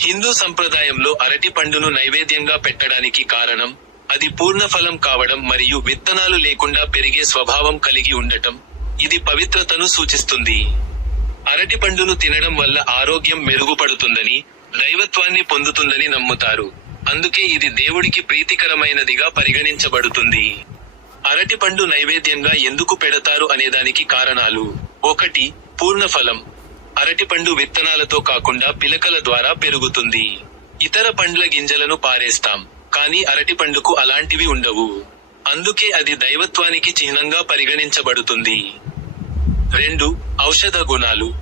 హిందూ సంప్రదాయంలో అరటి పండును నైవేద్యంగా పెట్టడానికి కారణం అది పూర్ణఫలం కావడం మరియు విత్తనాలు లేకుండా పెరిగే స్వభావం కలిగి ఉండటం ఇది పవిత్రతను సూచిస్తుంది. అరటి పండును తినడం వల్ల ఆరోగ్యం మెరుగుపడుతుందని దైవత్వాన్ని పొందుతుందని నమ్ముతారు. అందుకే ఇది దేవుడికి ప్రీతికరమైనదిగా పరిగణించబడుతుంది. అరటి పండు నైవేద్యంగా ఎందుకు పెడతారు అనేదానికి కారణాలు. ఒకటి పూర్ణఫలం. అరటిపండు విత్తనాలతో కాకుండా పిలకల ద్వారా పెరుగుతుంది. ఇతర పండ్ల గింజలను పారేస్తాం కానీ అరటిపండుకు అలాంటివి ఉండవు. అందుకే అది దైవత్వానికి చిహ్నంగా పరిగణించబడుతుంది. రెండు ఔషధ గుణాలు.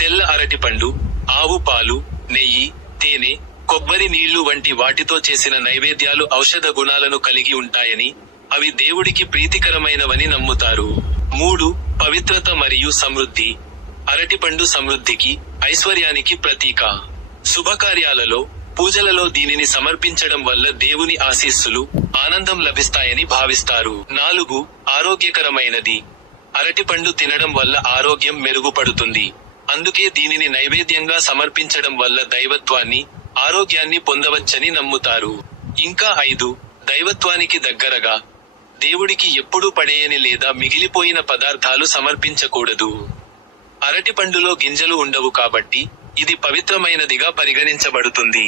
తెల్ల అరటిపండు ఆవు పాలు నెయ్యి తేనె కొబ్బరి నీళ్ళు వంటి వాటితో చేసిన నైవేద్యాలు ఔషధ గుణాలను కలిగి ఉంటాయని అవి దేవుడికి ప్రీతికరమైనవని నమ్ముతారు. మూడు పవిత్రత మరియు సమృద్ధి. అరటిపండు సమృద్ధికి ఐశ్వర్యానికి ప్రతీక. శుభకార్యాలలో పూజలలో దీనిని సమర్పించడం వల్ల దేవుని ఆశీస్సులు ఆనందం లభిస్తాయని భావిస్తారు. నాలుగు ఆరోగ్యకరమైనది. అరటిపండు తినడం వల్ల ఆరోగ్యం మెరుగుపడుతుంది. అందుకే దీనిని నైవేద్యంగా సమర్పించడం వల్ల దైవత్వాన్ని ఆరోగ్యాన్ని పొందవచ్చని నమ్ముతారు. ఇంకా ఐదు దైవత్వానికి దగ్గరగా. దేవుడికి ఎప్పుడూ పడేయని లేదా మిగిలిపోయిన పదార్థాలు సమర్పించకూడదు. అరటిపండులో గింజలు ఉండవు కాబట్టి ఇది పవిత్రమైనదిగా పరిగణించబడుతుంది.